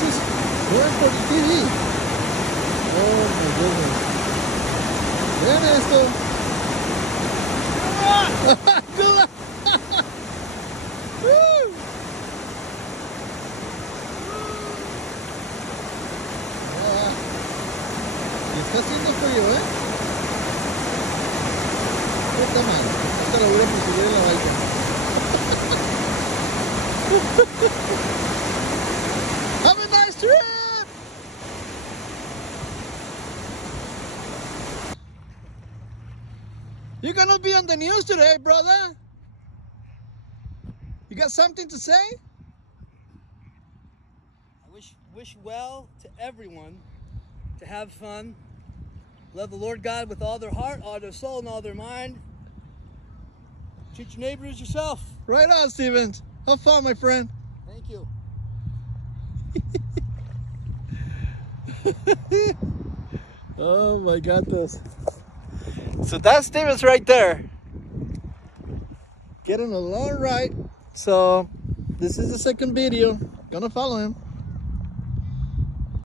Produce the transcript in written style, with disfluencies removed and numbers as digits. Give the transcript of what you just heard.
just going for the TV. Oh my goodness. Vean esto. Good luck. Woo. Está haciendo frío, ¿eh? Puta madre. Esta la voy a subir en la bike. Have a nice trip! You're gonna be on the news today, brother. You got something to say? I wish well to everyone, to have fun, love the Lord God with all their heart, all their soul, and all their mind. Treat your neighbor as yourself. Right on, Stevens. Have fun, my friend. Thank you. Oh my goodness. So that's Stevens right there. Getting a long ride. So this is the second video. Gonna follow him.